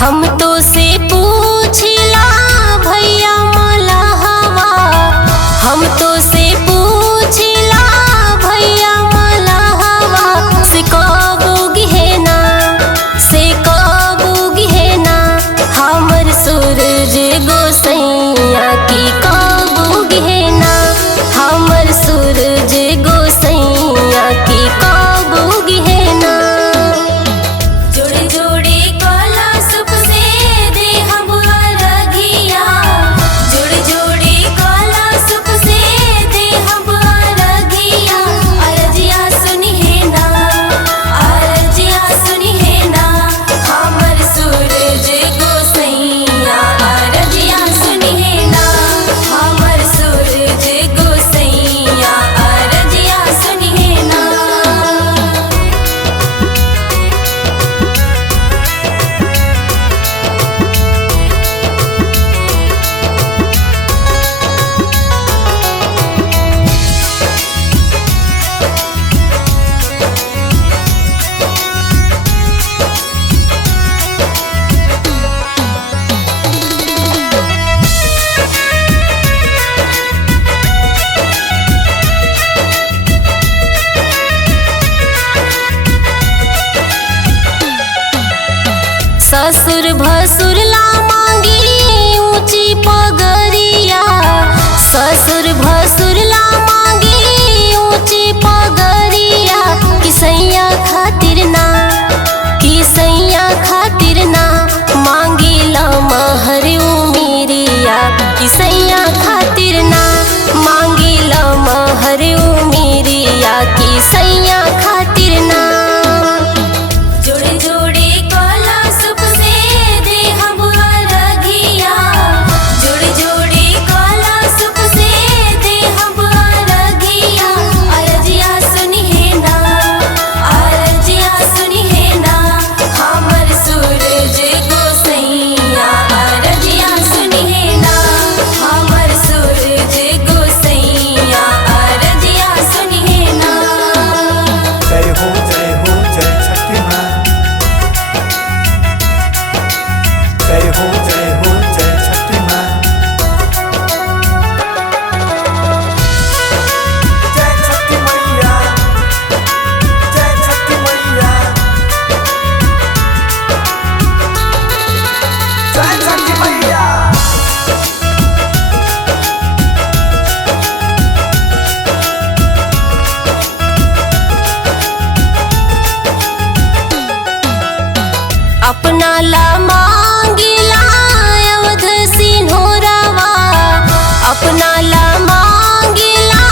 हम तो से पूछिला भैया मलहवा, हम तो से पूछिला भैया मलहवा, से कब गिहेना, से कब गिहेना हमर सूरज गोसैया की कब गिहेना, हमर सूरज गोसैया की कब गिहेना। जोड़े जोड़े कलशप से देहब अरघिया, जोड़े जोड़े कलशप से देहब अरघिया, अरजिया सुनिहेना, अरजिया सुनिहेना हमर सूरज गोसैया, अरजिया सुनिहेना हमर सूरज गोसैया, अरजिया सुनिहेना। ससुर भसुर ला मांगी ऊंची पगरिया, ससुर भसुर ला मांगी ऊंची पगरिया, किसैया खातिर ना, किसैया खातिर ना मांगी ला महर उमिरिया, किसैया खातिर ना मांगी ला महर उमिरिया, किसैया खातिर ना। जोड़े जोड़े कलशप से देहब अरघिया, जोड़े जोड़े कलशप से देहब अरघिया, अरजिया सुनिहेना, अरजिया सुनिहेना हमर सूरज गोसैया, अरजिया सुनिहेना हमर सूरज गोसैया, अरजिया सुनिहेना। जय हो जय छठी माँ, जय हो जय छठी माँ, जय छठी मैया, जय छठी मैया, जय छठी मैया। अपना ला मांगिला अवध सिन्होरवा, अपना ला मांगिला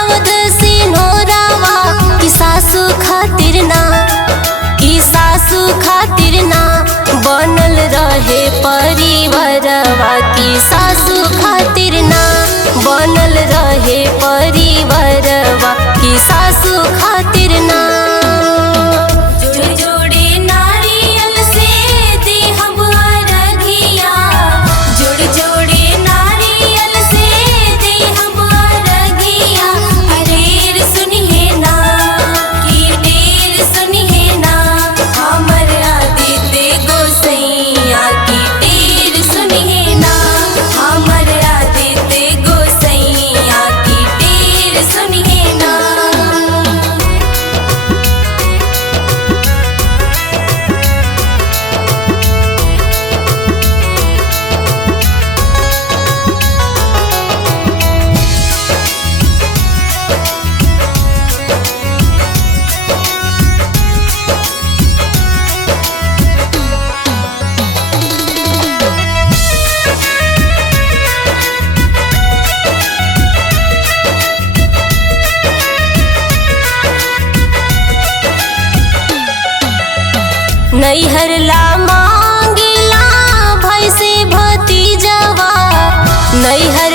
अवध सिन्होरवा, कि सासू खातिर ना, कि सासू खातिर ना बनल रहे परिवारवा, कि सासू खातिर ना बनल रहे परिवारवा, कि सासू खातिर ना। जोड़े जोड़े नारियल से देहब अरघिया, जोड़े जोड़े नारियल से देहब अरघिया, अरेर सुनिहेना, कि ढेर सुनिहेना हमर आदित्य गोसैया, कि ढेर सुनिहेना हमर आदित्य गोसैया, कि ढेर सुनिहेना। नैहर ला मांगिला भाई से भतीजवा, नैहर